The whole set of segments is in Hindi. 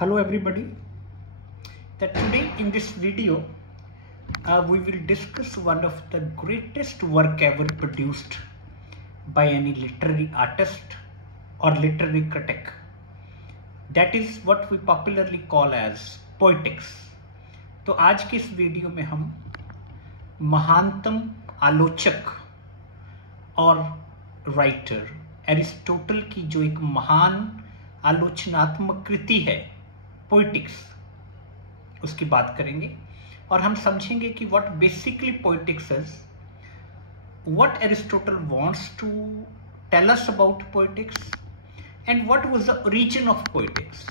Hello everybody. That today in this video we will discuss one of the greatest work ever produced by any literary artist or literary critic. That is what we popularly call as poetics. तो आज की इस वीडियो में हम महानतम आलोचक और राइटर एरिस्टोटल की जो एक महान आलोचनात्मक कृति है पोइटिक्स, उसकी बात करेंगे और हम समझेंगे कि what basically poetics is, what Aristotle wants to tell us about poetics and what was the origin of poetics.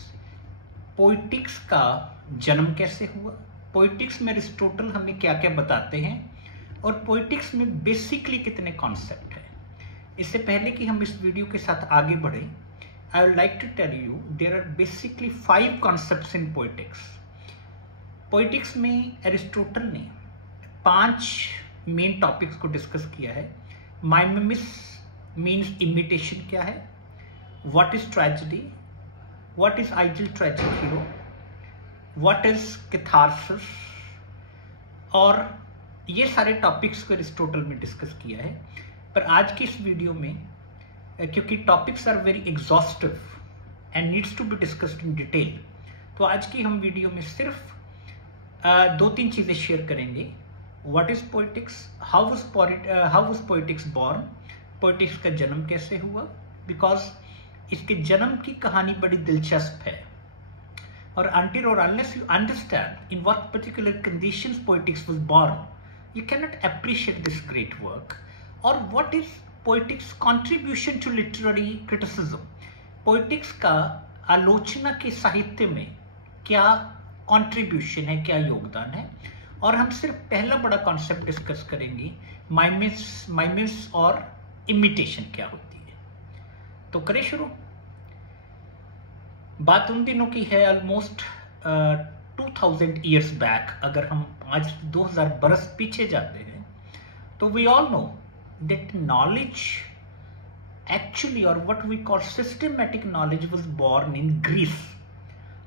Poetics का जन्म कैसे हुआ, पोइटिक्स में एरिस्टोटल हमें क्या क्या बताते हैं और पोइटिक्स में बेसिकली कितने कॉन्सेप्ट हैं। इससे पहले कि हम इस वीडियो के साथ आगे बढ़ें, I would like to tell you there are basically 5 concepts in poetics. Poetics में एरिस्टोटल ने 5 मेन टॉपिक्स को डिस्कस किया है। माइमेसिस मीन्स इमिटेशन क्या है, what is tragedy, what is ideal tragic hero, what is catharsis, और ये सारे टॉपिक्स को एरिस्टोटल में डिस्कस किया है। पर आज की इस वीडियो में क्योंकि topics are very exhaustive and needs to be discussed in detail, तो आज की हम वीडियो में सिर्फ 2-3 चीजें शेयर करेंगे। What is poetics, how was poetics born, poetics का जन्म कैसे हुआ, बिकॉज इसके जन्म की कहानी बड़ी दिलचस्प है। और अनटिल और unless you understand in what particular conditions poetics was born, you can not appreciate this great work. और what is poetics contribution to literary criticism, poetics का आलोचना के साहित्य में क्या कॉन्ट्रीब्यूशन है, क्या योगदान है। और हम सिर्फ पहला बड़ा कॉन्सेप्ट डिस्कस करेंगे, माइमेस और इमिटेशन क्या होती है। तो करें शुरू। बात उन दिनों की है, ऑलमोस्ट 2000 ईयर्स बैक। अगर हम आज 2000 बरस पीछे जाते हैं तो we all know that knowledge actually, or what we call systematic knowledge, was born in Greece.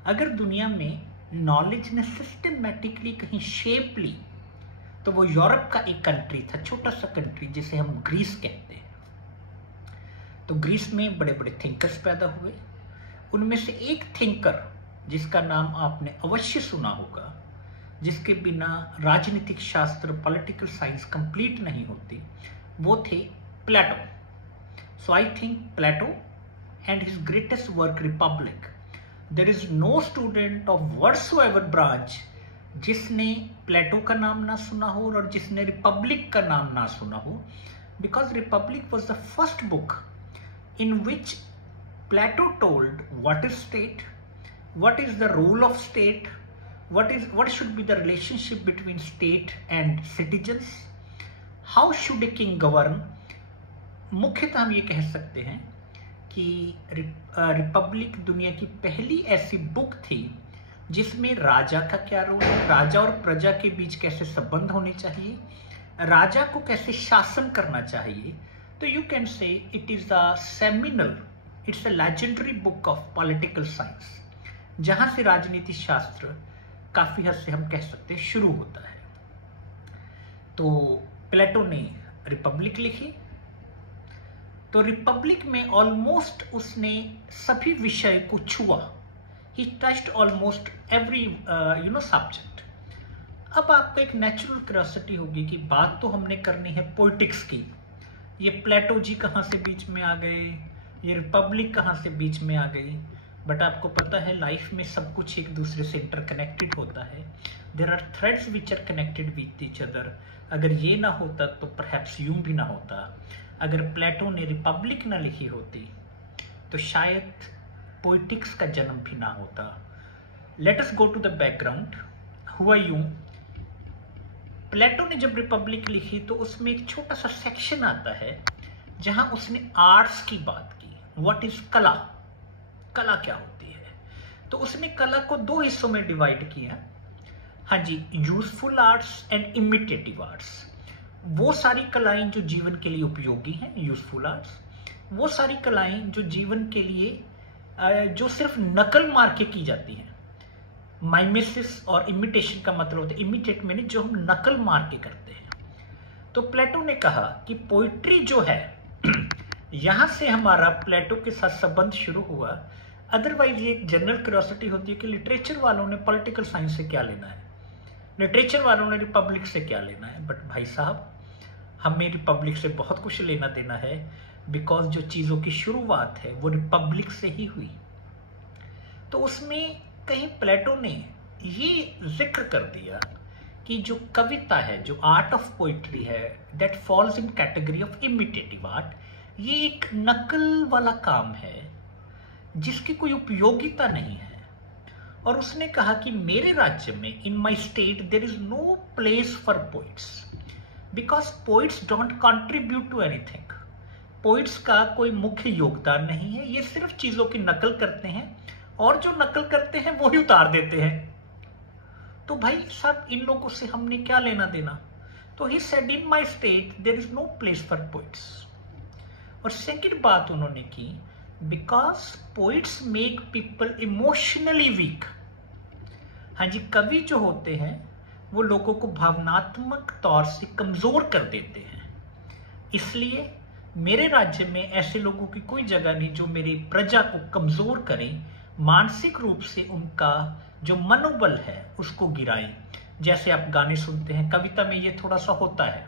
अगर दुनिया में नॉलेज ने सिस्टमेटिकली कहीं शेप ली तो वो यूरोप का एक कंट्री था, छोटा सा कंट्री जिसे हम ग्रीस कहते हैं। तो ग्रीस में बड़े बड़े थिंकर्स पैदा हुए। उनमें से एक थिंकर जिसका नाम आपने अवश्य सुना होगा, जिसके बिना राजनीतिक शास्त्र, पॉलिटिकल साइंस कंप्लीट नहीं होती, वो थे Plato. So I think Plato and his greatest work Republic, there is no student of whatsoever branch जिसने प्लेटो का नाम ना सुना हो और जिसने रिपब्लिक का नाम ना सुना हो, because Republic was the first book in which Plato told what is state, what is the role of state, what should be the relationship between state and citizens, how should a king govern। मुख्यतः हम ये कह सकते हैं कि रिपब्लिक दुनिया की पहली ऐसी बुक थी जिसमें राजा का क्या रोल है, राजा और प्रजा के बीच कैसे संबंध होने चाहिए, राजा को कैसे शासन करना चाहिए। तो you can say it is a seminal, it's a legendary book of political science, जहां से राजनीति शास्त्र काफी हद से हम कह सकते हैं शुरू होता है। तो प्लेटो ने रिपब्लिक लिखी। तो रिपब्लिक में ऑलमोस्ट उसने सभी विषय को छुआ। ही टच्ड ऑलमोस्ट एवरी सब्जेक्ट। अब आपको एक नेचुरल क्यूरियोसिटी होगी कि बात तो हमने करनी है पोइटिक्स की, ये प्लेटो जी कहाँ से बीच में आ गए, ये रिपब्लिक कहाँ से बीच में आ गई। बट आपको पता है लाइफ में सब कुछ एक दूसरे से इंटरकनेक्टेड होता है। There are threads which are connected with each other. अगर ये ना होता तो परहैप्स यूं भी ना होता। अगर प्लेटो ने रिपब्लिक ना लिखी होती तो शायद पोइटिक्स का जन्म भी ना होता। Let us go to the background. हुआ यूं, प्लेटो ने जब रिपब्लिक लिखी तो उसमें एक छोटा सा सेक्शन आता है जहां उसने आर्ट्स की बात की। व्हाट इज कला, कला क्या होती है। तो उसने कला को 2 हिस्सों में डिवाइड किया। हाँ जी, useful arts and imitative arts. वो सारी कलाएं जो जीवन के लिए उपयोगी हैं, यूजफुल आर्ट्स। वो सारी कलाएं जो जीवन के लिए जो सिर्फ नकल मार के की जाती हैं, माइमेसिस और इमिटेशन का मतलब होता है, इमिटेट मैंने जो हम नकल मार के करते हैं। तो प्लेटो ने कहा कि पोइट्री जो है यहां से हमारा प्लेटो के साथ संबंध शुरू हुआ। अदरवाइज ये एक जनरल क्यूरियोसिटी होती है कि लिटरेचर वालों ने पॉलिटिकल साइंस से क्या लेना है, लिटरेचर वालों ने रिपब्लिक से क्या लेना है। बट भाई साहब, हमें रिपब्लिक से बहुत कुछ लेना देना है, बिकॉज जो चीज़ों की शुरुआत है वो रिपब्लिक से ही हुई। तो उसमें कहीं प्लेटो ने ये जिक्र कर दिया कि जो कविता है, जो आर्ट ऑफ पोइट्री है, that falls in category of imitative art, ये एक नकल वाला काम है जिसकी कोई उपयोगिता नहीं है। और उसने कहा कि मेरे राज्य में, in my state, there is no place for poets because poets don't contribute to anything. Poets का कोई मुख्य योगदान नहीं है, ये सिर्फ चीजों की नकल करते हैं और जो नकल करते हैं वो ही उतार देते हैं। तो भाई साहब, इन लोगों से हमने क्या लेना देना। तो he said in my state there is no place for poets. और सेकंड बात उन्होंने की, because poets make people emotionally weak. हाँ जी, कवि जो होते हैं वो लोगों को भावनात्मक तौर से कमजोर कर देते हैं। इसलिए मेरे राज्य में ऐसे लोगों की कोई जगह नहीं जो मेरी प्रजा को कमजोर करें, मानसिक रूप से उनका जो मनोबल है उसको गिराएं। जैसे आप गाने सुनते हैं, कविता में ये थोड़ा सा होता है,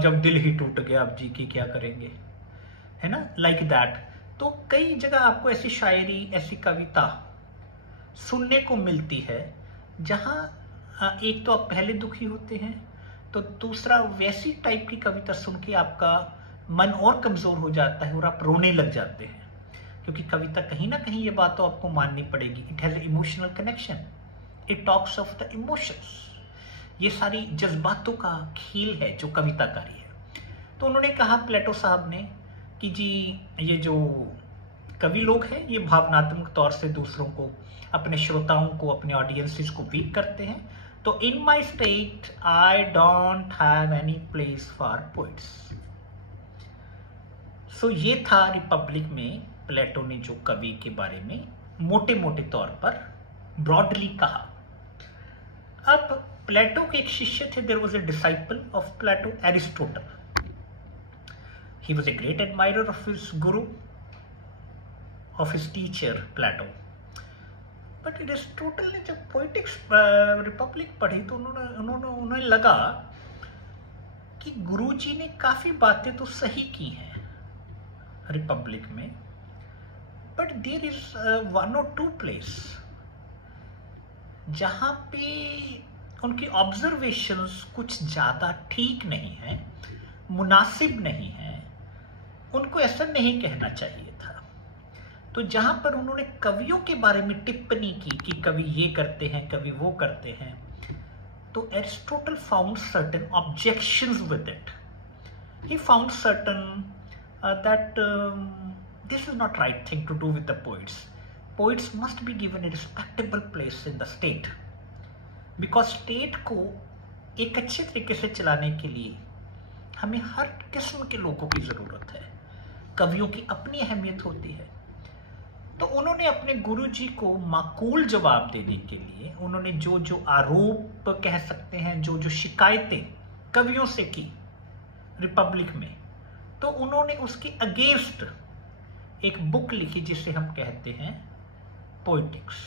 जब दिल ही टूट गया अब जी के क्या करेंगे, है ना, लाइक दैट। तो कई जगह आपको ऐसी शायरी, ऐसी कविता सुनने को मिलती है जहां एक तो आप पहले दुखी होते हैं, तो दूसरा वैसी टाइप की कविता सुन के आपका मन और कमजोर हो जाता है और आप रोने लग जाते हैं। क्योंकि कविता कहीं ना कहीं ये बात तो आपको माननी पड़ेगी, it has emotional connection, it talks of the emotions. ये सारी जज्बातों का खेल है जो कविताकारी है। तो उन्होंने कहा, प्लेटो साहब ने, कि जी ये जो कवि लोग हैं ये भावनात्मक तौर से दूसरों को, अपने श्रोताओं को, अपने ऑडियंसेस को वीक करते हैं। तो in my state I don't have any place for poets. So ये था रिपब्लिक में प्लेटो ने जो कवि के बारे में मोटे मोटे तौर पर ब्रॉडली कहा। अब प्लेटो के एक शिष्य थे, there was a disciple of Plato, Aristotle. He was a great admirer of his guru, of his teacher Plato. But Aristotle ने जब पोइटिक्स रिपब्लिक पढ़ी तो उन्हें लगा कि गुरुजी ने काफी बातें तो सही की हैं रिपब्लिक में, बट देयर इज वन और टू प्लेस जहां पे उनकी ऑब्जर्वेशंस कुछ ज्यादा ठीक नहीं है, मुनासिब नहीं है, उनको ऐसा नहीं कहना चाहिए था। तो जहां पर उन्होंने कवियों के बारे में टिप्पणी की कि कवि ये करते हैं, कवि वो करते हैं, तो Aristotle found certain objections with it. He found certain that this is not right thing to do with the poets. Poets must be given a respectable place in the state, because state को एक अच्छे तरीके से चलाने के लिए हमें हर किस्म के लोगों की जरूरत है। कवियों की अपनी अहमियत होती है। तो उन्होंने अपने गुरुजी को माकूल जवाब देने के लिए उन्होंने जो जो आरोप कह सकते हैं, जो जो शिकायतें कवियों से की रिपब्लिक में, तो उन्होंने उसके अगेंस्ट एक बुक लिखी जिसे हम कहते हैं पोइटिक्स।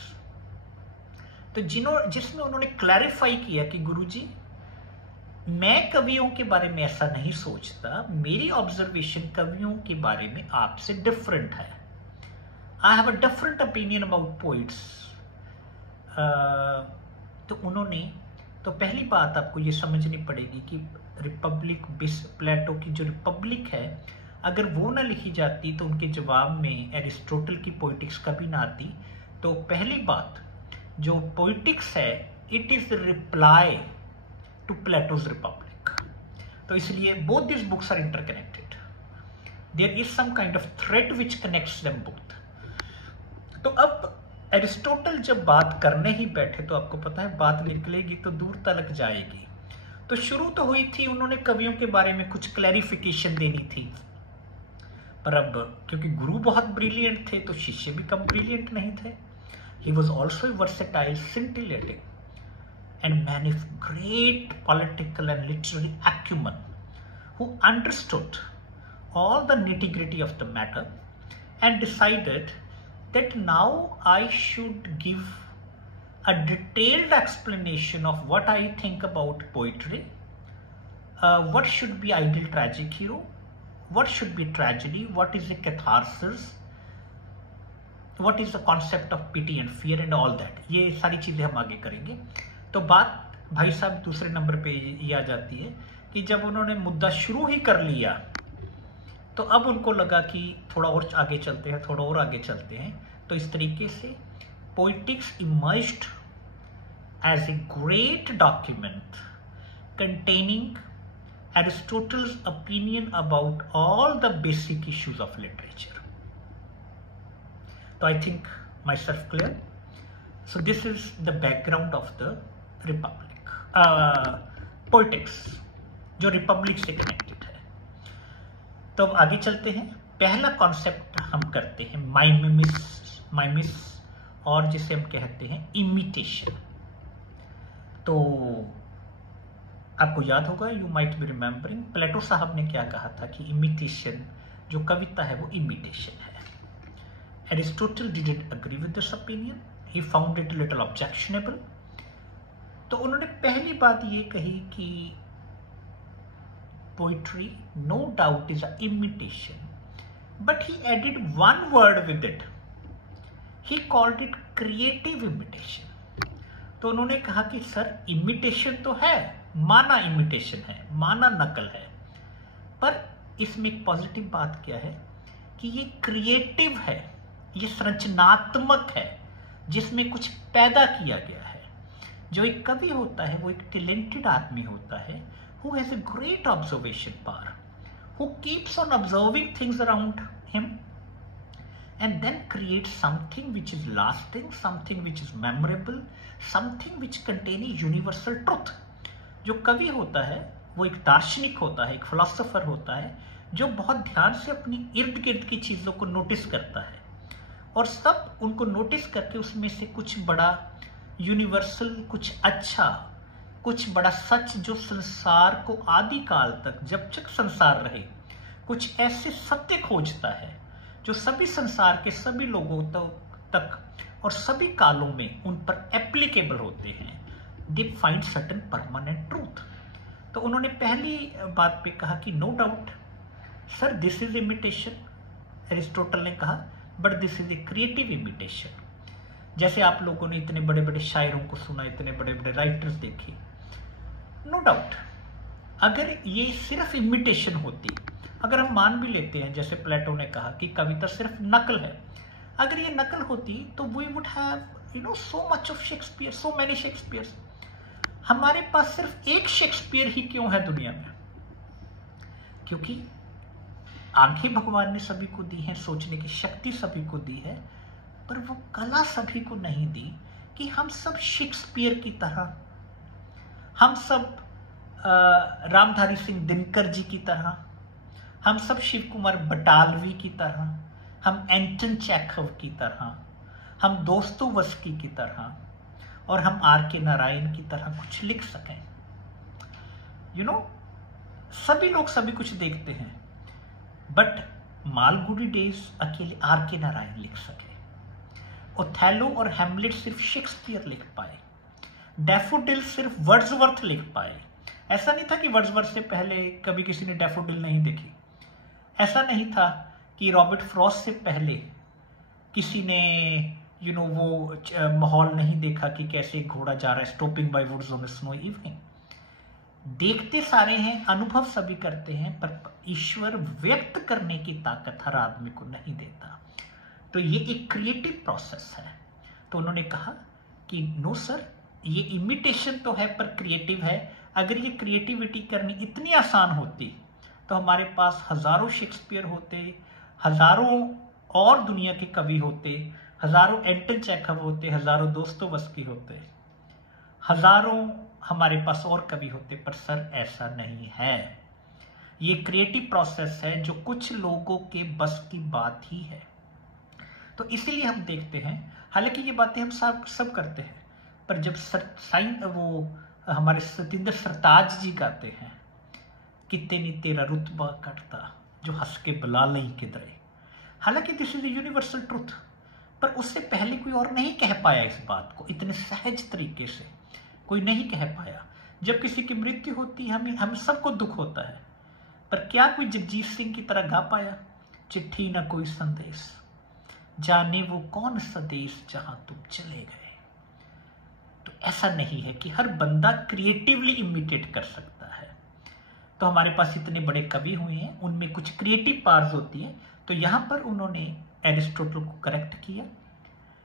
तो जिसमें उन्होंने क्लैरिफाई किया कि गुरुजी, मैं कवियों के बारे में ऐसा नहीं सोचता, मेरी ऑब्जर्वेशन कवियों के बारे में आपसे डिफरेंट है। I have a different opinion about poets. तो उन्होंने, तो पहली बात आपको ये समझनी पड़ेगी कि रिपब्लिक, प्लेटो की जो रिपब्लिक है, अगर वो ना लिखी जाती तो उनके जवाब में एरिस्टोटल की पोइटिक्स कभी ना आती। तो पहली बात, जो पोइटिक्स है, it is reply to Plato's Republic. तो इसलिए both these books are interconnected. There is some kind of thread which connects them both. तो अब एरिस्टोटल जब बात करने ही बैठे तो आपको पता है बात निकलेगी तो दूर तक जाएगी। तो शुरू तो हुई थी, उन्होंने कवियों के बारे में कुछ क्लैरिफिकेशन देनी थी, पर अब क्योंकि गुरु बहुत ब्रिलियंट थे तो शिष्य भी कम ब्रिलियंट नहीं थे। He was also versatile, scintillating, and man of great political and literary acumen, who understood all the nitty-gritty of the matter and decided that now I should give a detailed explanation of what I think about poetry, what should be ideal tragic hero, what should be tragedy, what is a catharsis, what is the concept of pity and fear and all that. ये सारी चीजें हम आगे करेंगे। तो बात भाई साहब दूसरे नंबर पे ये आ जाती है कि जब उन्होंने मुद्दा शुरू ही कर लिया तो अब उनको लगा कि थोड़ा और आगे चलते हैं, थोड़ा और आगे चलते हैं। तो इस तरीके से poetics emerged as a great document containing Aristotle's opinion about all the basic issues of literature. So I think myself clear. So this is the background of the Republic. Poetics जो रिपब्लिक से कनेक्टेड है। तो अब आगे चलते हैं। पहला कॉन्सेप्ट हम करते हैं माइमिस और जिसे हम कहते हैं इमिटेशन। तो आपको याद होगा, यू माइट बी रिमेम्बरिंग, प्लेटो साहब ने क्या कहा था कि इमिटेशन जो कविता है वो इमिटेशन है। Aristotle didn't agree with this opinion, he found it little objectionable. तो उन्होंने पहली बात ये कही कि poetry no doubt is a imitation, but he added one word with it, he called it creative imitation. तो उन्होंने कहा कि सर इमिटेशन तो है, माना इमिटेशन है, माना नकल है, पर इसमें एक पॉजिटिव बात क्या है कि ये क्रिएटिव है, ये संरचनात्मक है, जिसमें कुछ पैदा किया गया है। जो एक कवि होता है वो एक टैलेंटेड आदमी होता है, who has a great observation power, who keeps on observing things around him and then creates something which is lasting, something which is memorable, something which contains a universal truth। जो कवि होता है वो एक दार्शनिक होता है, एक फिलोसोफर होता है, जो बहुत ध्यान से अपनी इर्द गिर्द की चीजों को नोटिस करता है और सब उनको नोटिस करके उसमें से कुछ बड़ा यूनिवर्सल, कुछ अच्छा, कुछ बड़ा सच जो संसार को आदि काल तक, जब तक संसार रहे, कुछ ऐसे सत्य खोजता है जो सभी संसार के सभी लोगों तक और सभी कालों में उन पर एप्लीकेबल होते हैं। They find certain permanent truth. तो उन्होंने पहली बात पे कहा कि no doubt sir this is imitation, Aristotle ने कहा, but this is a creative imitation. जैसे आप लोगों ने इतने बड़े बड़े शायरों को सुना, इतने बड़े बड़े राइटर्स देखे, नो डाउट अगर ये सिर्फ इमिटेशन होती, अगर हम मान भी लेते हैं जैसे प्लेटो ने कहा कि कविता सिर्फ नकल है, अगर ये नकल होती तो we would have so much of Shakespeare, so many Shakespeares. हमारे पास सिर्फ एक शेक्सपियर ही क्यों है दुनिया में? क्योंकि आंखें भगवान ने सभी को दी हैं, सोचने की शक्ति सभी को दी है, पर वो कला सभी को नहीं दी कि हम सब शेक्सपियर की तरह, हम सब रामधारी सिंह दिनकर जी की तरह, हम सब शिव कुमार बटालवी की तरह, हम एंटन चेखव की तरह, हम दोस्तोवस्की की तरह और हम आर.के. नारायण की तरह कुछ लिख सकें। सभी लोग सभी कुछ देखते हैं, बट मालगुडी डेज अकेले आर.के. नारायण लिख सके। ओथेलो और हैमलेट सिर्फ शेक्सपियर लिख पाए, डैफोडिल सिर्फ वर्ड्सवर्थ लिख पाए। ऐसा नहीं था कि वर्ड्सवर्थ से पहले कभी किसी ने डैफोडिल नहीं देखी, ऐसा नहीं था कि रॉबर्ट फ्रॉस्ट से पहले किसी ने वो माहौल नहीं देखा कि कैसे घोड़ा जा रहा है stopping by woods on snow evening. देखते सारे हैं, अनुभव सभी करते हैं, पर ईश्वर व्यक्त करने की ताकत हर आदमी को नहीं देता। तो ये एक क्रिएटिव प्रोसेस है। तो उन्होंने कहा कि नो सर, ये इमिटेशन तो है पर क्रिएटिव है। अगर ये क्रिएटिविटी करनी इतनी आसान होती तो हमारे पास हजारों शेक्सपियर होते, हजारों और दुनिया के कवि होते, हजारों एंटन चेखव होते, हजारों दोस्तोवस्की होते, हजारों हमारे पास और कवि होते, पर सर ऐसा नहीं है। ये क्रिएटिव प्रोसेस है जो कुछ लोगों के बस की बात ही है। तो इसीलिए हम देखते हैं हालांकि ये बातें हम सब करते हैं, पर जब वो हमारे सतिंदर सरताज जी गाते हैं, कितने नी तेरा रुतबा कटता जो हंस के बुला नहीं किधरे, हालांकि दिस इज यूनिवर्सल ट्रुथ, पर उससे पहले कोई और नहीं कह पाया इस बात को इतने सहज तरीके से, कोई नहीं कह पाया। जब किसी की मृत्यु होती है हम सबको दुख होता है, पर क्या कोई जगजीत सिंह की तरह गा पाया, चिट्ठी ना कोई संदेश, जाने वो कौन सा देश जहां तुम चले गए। तो ऐसा नहीं है कि हर बंदा क्रिएटिवली इमिटेट कर सकता है। तो हमारे पास इतने बड़े कवि हुए हैं, उनमें कुछ क्रिएटिव पार्ट्स होती है। तो यहां पर उन्होंने एरिस्टोटल को करेक्ट किया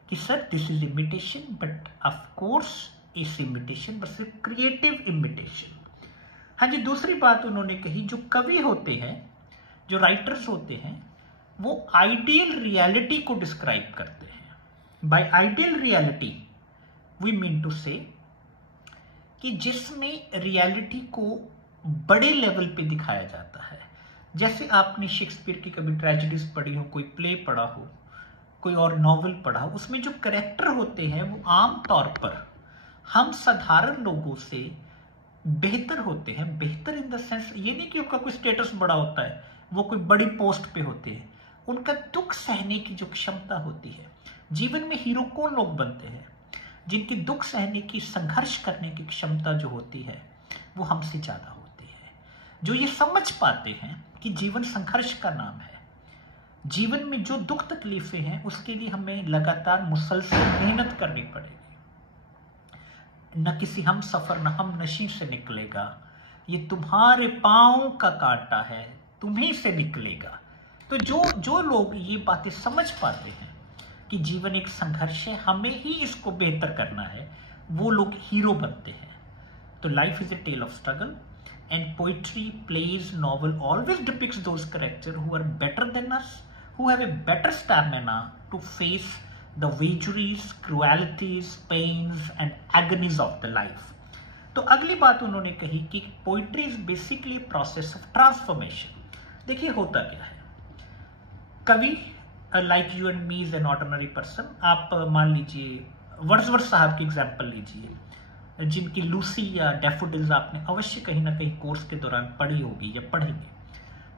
कि sir this is imitation, but of course इस इमिटेशन बट सिर्फ क्रिएटिव इमिटेशन। हाँ जी, दूसरी बात उन्होंने कही, जो कवि होते हैं, जो राइटर्स होते हैं, वो आइडियल रियलिटी को डिस्क्राइब करते हैं। By ideal reality we mean to say कि जिसमें रियलिटी को बड़े लेवल पे दिखाया जाता है। जैसे आपने शेक्सपियर की कभी ट्रेजेडीज पढ़ी हो, कोई प्ले पढ़ा हो, कोई और नॉवेल पढ़ा हो, उसमें जो कैरेक्टर होते हैं वो आम तौर पर हम साधारण लोगों से बेहतर होते हैं। बेहतर इन द सेंस ये नहीं कि उनका कोई स्टेटस बड़ा होता है, वो कोई बड़ी पोस्ट पे होते हैं, उनका दुख सहने की जो क्षमता होती है। जीवन में हीरो कौन लोग बनते हैं? जिनकी दुख सहने की, संघर्ष करने की क्षमता जो होती है वो हमसे ज्यादा होती है। जो ये समझ पाते हैं कि जीवन संघर्ष का नाम है, जीवन में जो दुख तकलीफें हैं उसके लिए हमें लगातार मुसलसल मेहनत करनी पड़ेगी। न किसी हम सफर न हम नशी से निकलेगा, ये तुम्हारे पांव का कांटा है, तुम्हीं से निकलेगा। तो जो लोग ये बातें समझ पाते हैं कि जीवन एक संघर्ष है, हमें ही इसको बेहतर करना है, वो लोग हीरो बनते हैं। तो life is a tale of struggle and poetry, plays, novel always depicts those character who are better than us, who have a better stamina to face the vagaries, cruelties, pains and agonies of the life. तो अगली बात उन्होंने कही कि poetry is basically process of transformation. देखिए होता क्या है, कवि like you and me is an ordinary person. आप मान लीजिए वर्ड्सवर्थ साहब की एग्जांपल लीजिए, जिनकी लूसी या डैफोडिल्स आपने अवश्य कहीं ना कहीं कोर्स के दौरान पढ़ी होगी या पढ़ेंगे।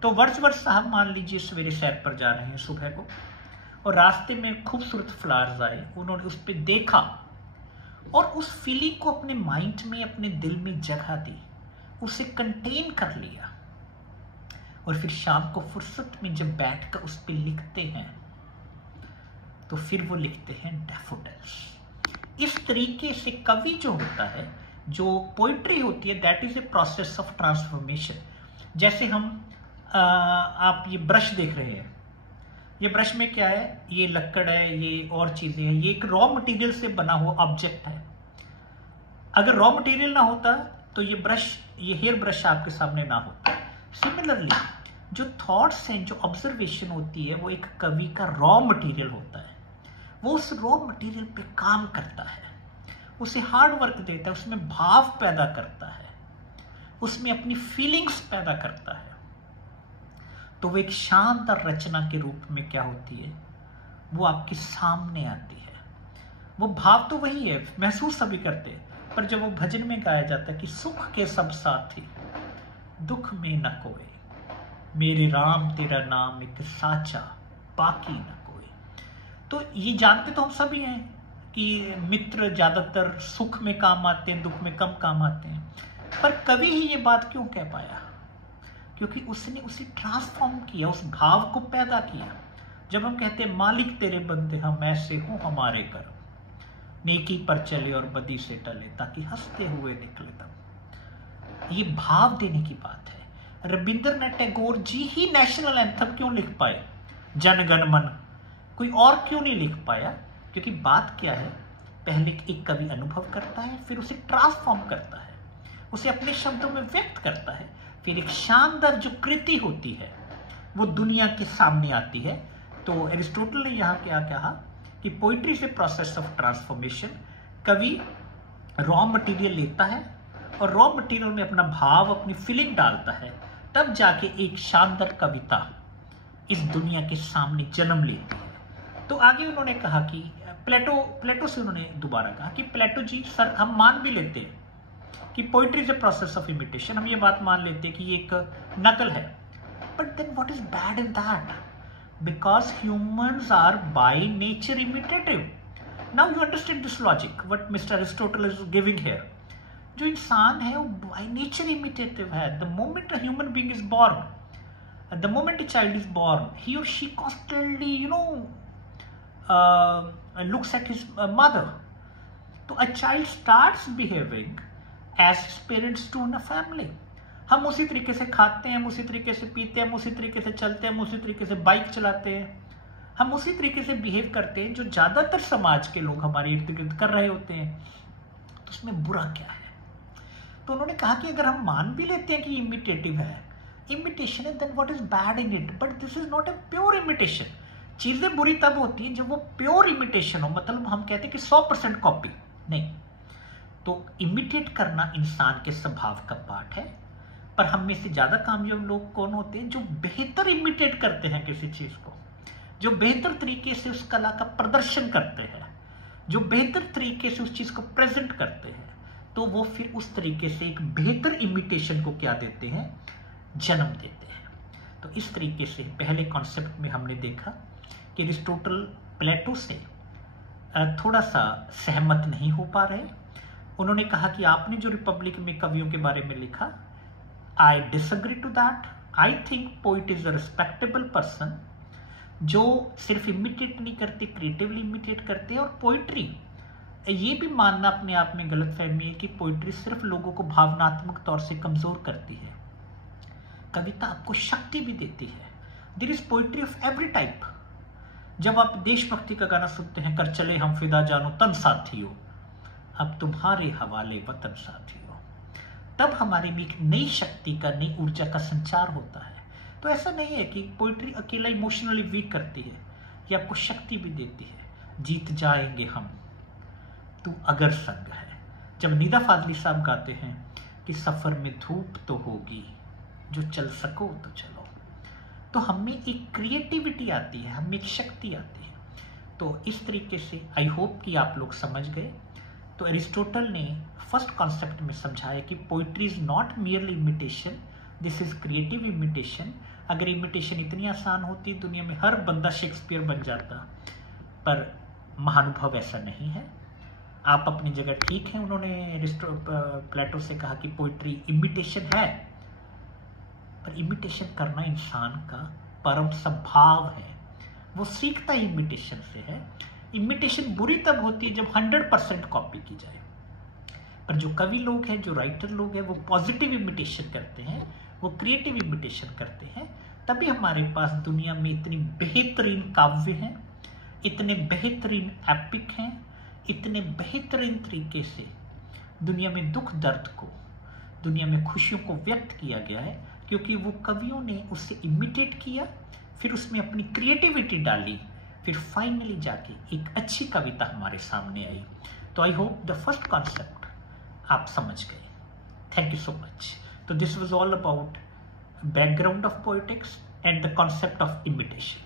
तो वर्ड्सवर्थ साहब मान लीजिए सवेरे सैर पर जा रहे हैं सुबह को, और रास्ते में खूबसूरत फ्लावर्स आए, उन्होंने उस पर देखा और उस फीलिंग को अपने माइंड में, अपने दिल में जगह दी, उसे कंटेन कर लिया, और फिर शाम को फुर्सत में जब बैठकर उस पर लिखते हैं तो फिर वो लिखते हैं डैफोडिल्स। इस तरीके से कवि जो होता है, जो पोइट्री होती है, that is a process of transformation. जैसे हम आप ये ब्रश देख रहे हैं, ये ब्रश में क्या है, ये लकड़ है, ये और चीजें हैं, ये एक रॉ मटेरियल से बना हुआ ऑब्जेक्ट है। अगर रॉ मटेरियल ना होता तो ये ब्रश, ये हेयर ब्रश आपके सामने ना होता। सिमिलरली जो थॉट्स हैं, जो ऑब्जर्वेशन होती है, वो एक कवि का रॉ मटेरियल होता है। वो उस रॉ मटेरियल पे काम करता है, उसे हार्ड वर्क देता है, उसमें भाव पैदा करता है, उसमें अपनी फीलिंग्स पैदा करता है। तो वो एक शानदार रचना के रूप में क्या होती है, वो आपके सामने आती है। वो भाव तो वही है, महसूस सभी करते हैं, पर जब वो भजन में गाया जाता है कि सुख के सब साथी दुख में न कोई, मेरे राम तेरा नाम एक साचा बाकी न कोई। तो ये जानते तो हम सभी हैं कि मित्र ज्यादातर सुख में काम आते हैं, दुख में कम काम आते हैं, पर कवि ही ये बात क्यों कह पाया? क्योंकि उसने उसे ट्रांसफॉर्म किया, उस भाव को पैदा किया। जब हम कहते हैं मालिक तेरे बंदे हम ऐसे हो हमारे कर्म, नेकी पर चले और बदी से टले, ताकि हंसते हुए निकले तब, ये भाव देने की बात है। रविंद्रनाथ टैगोर जी ही नेशनल एंथम क्यों लिख पाए, जन गण मन, कोई और क्यों नहीं लिख पाया? क्योंकि बात क्या है, पहले एक कवि अनुभव करता है, फिर उसे ट्रांसफॉर्म करता है, उसे अपने शब्दों में व्यक्त करता है, फिर एक शानदार जो कृति होती है वो दुनिया के सामने आती है। तो एरिस्टोटल ने यहाँ क्या कहा कि पोइट्री से प्रोसेस ऑफ ट्रांसफॉर्मेशन, कवि रॉ मटेरियल लेता है और रॉ मटेरियल में अपना भाव, अपनी फीलिंग डालता है, तब जाके एक शानदार कविता इस दुनिया के सामने जन्म लेती है। तो आगे उन्होंने कहा कि प्लेटो से उन्होंने दोबारा कहा कि प्लेटो जी सर, हम मान भी लेते हैं कि poetry is a process of imitation, हम ये बात मान लेते हैं कि ये एक नकल है, but then what is bad in that? Because humans are by nature imitative. Now you understand this logic what Mister Aristotle is giving here. जो इंसान है वो बाय नेचर इमिटेटिव है. The moment a human being is born, the moment a child is born, he or she constantly looks at his mother. So a child starts behaving as his parents do in a family. हम उसी तरीके से खाते हैं, हम उसी तरीके से पीते हैं, हम उसी तरीके से चलते हैं, हम उसी तरीके से बाइक चलाते हैं, हम उसी तरीके से बिहेव करते हैं जो ज्यादातर समाज के लोग हमारे इर्द गिर्द कर रहे होते हैं. तो उसमें बुरा क्या है? तो उन्होंने कहा कि अगर हम मान भी लेते हैं कि इमिटेटिव है, इमिटेशन है, then what is bad in it? But this is not a pure imitation. चीजें बुरी तब होती हैं जब वो प्योर इमिटेशन हो, मतलब हम कहते हैं कि 100% कॉपी नहीं. तो इमिटेट करना इंसान के स्वभाव का पार्ट है, पर हम में से ज्यादा कामयाब लोग कौन होते हैं? जो बेहतर इमिटेट करते हैं किसी चीज को, जो बेहतर तरीके से उस कला का प्रदर्शन करते हैं, जो बेहतर तरीके से उस चीज को प्रेजेंट करते हैं. तो वो फिर उस तरीके से एक बेहतर इमिटेशन को क्या देते हैं? जन्म देते हैं. तो इस तरीके से पहले कॉन्सेप्ट में हमने देखा कि एरिस्टोटल प्लेटो से थोड़ा सा सहमत नहीं हो पा रहे. उन्होंने कहा कि आपने जो रिपब्लिक में कवियों के बारे में लिखा, I disagree to that. I think poet is a respectable person जो सिर्फ इमिटेट नहीं करते, क्रिएटिवली इमिटेट करते हैं. और पोइट्री, ये भी मानना अपने आप में गलतफहमी है कि पोइट्री सिर्फ लोगों को भावनात्मक तौर से कमजोर करती है. कविता आपको शक्ति भी देती है. There is poetry of every type. जब आप देशभक्ति का गाना सुनते हैं, कर चले हम फिदा जानो तन साथियों, अब तुम्हारे हवाले वतन साथियों, तब हमारे में एक नई शक्ति का, नई ऊर्जा का संचार होता है. तो ऐसा नहीं है कि पोइट्री अकेला इमोशनली वीक करती है, ये आपको शक्ति भी देती है. जीत जाएंगे हम, तू अगर संग है. जब निदा फाजली साहब गाते हैं कि सफर में धूप तो होगी, जो चल सको तो चलो, तो हमें एक क्रिएटिविटी आती है, हमें एक शक्ति आती है. तो इस तरीके से आई होप कि आप लोग समझ गए. तो एरिस्टोटल ने फर्स्ट कॉन्सेप्ट में समझाया कि poetry is not merely imitation, this is creative imitation. अगर इमिटेशन इतनी आसान होती, दुनिया में हर बंदा शेक्सपियर बन जाता, पर महानुभव ऐसा नहीं है. आप अपनी जगह ठीक है. उन्होंने प्लेटो से कहा कि पोइट्री इमिटेशन है, पर इमिटेशन करना इंसान का परम स्वभाव है. वो सीखता ही इमिटेशन से है. इमिटेशन बुरी तब होती है जब 100% कॉपी की जाए, पर जो कवि लोग हैं, जो राइटर लोग हैं, वो पॉजिटिव इमिटेशन करते हैं, वो क्रिएटिव इमिटेशन करते हैं. तभी हमारे पास दुनिया में इतनी बेहतरीन काव्य हैं, इतने बेहतरीन एपिक हैं, इतने बेहतरीन तरीके से दुनिया में दुख दर्द को, दुनिया में खुशियों को व्यक्त किया गया है, क्योंकि वो कवियों ने उससे इमिटेट किया, फिर उसमें अपनी क्रिएटिविटी डाली, फिर फाइनली जाके एक अच्छी कविता हमारे सामने आई. तो I hope the first concept आप समझ गए. Thank you so much. तो this was all about background of poetics and the concept of imitation.